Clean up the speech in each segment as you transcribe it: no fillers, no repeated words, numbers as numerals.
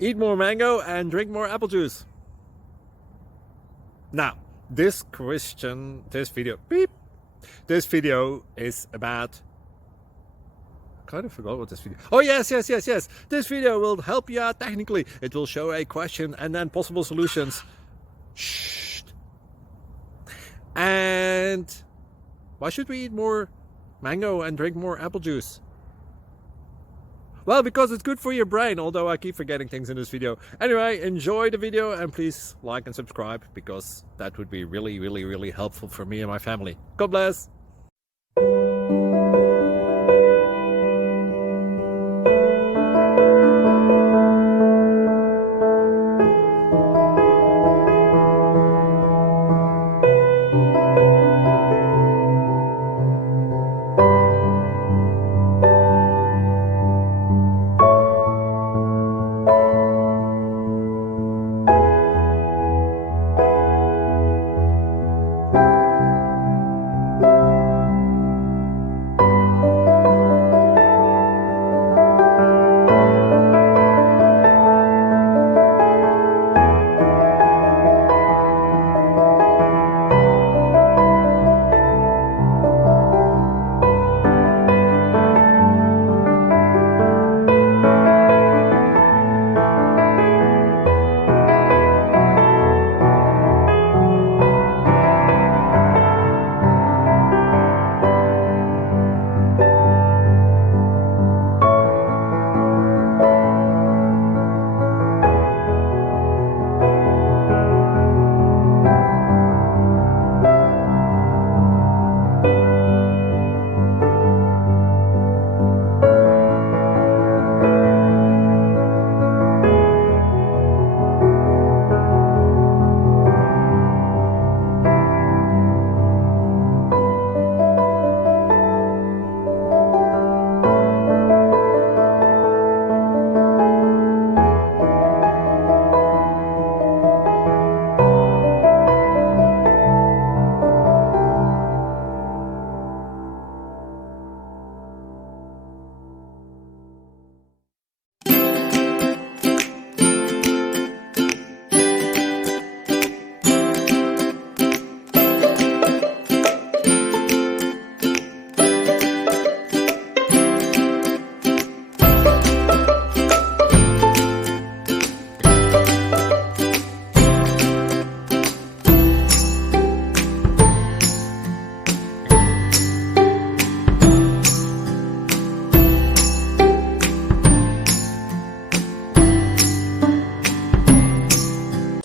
Eat more mango and drink more apple juice. Now, this video is about, I kind of forgot what this video. Oh, yes. This video will help you out technically. It will show a question and then possible solutions. Shh. And why should we eat more mango and drink more apple juice? Well, because it's good for your brain, although I keep forgetting things in this video. Anyway, enjoy the video and please like and subscribe, because that would be really helpful for me and my family. God bless!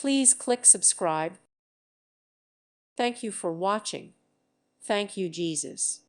Please click subscribe. Thank you for watching. Thank you, Jesus.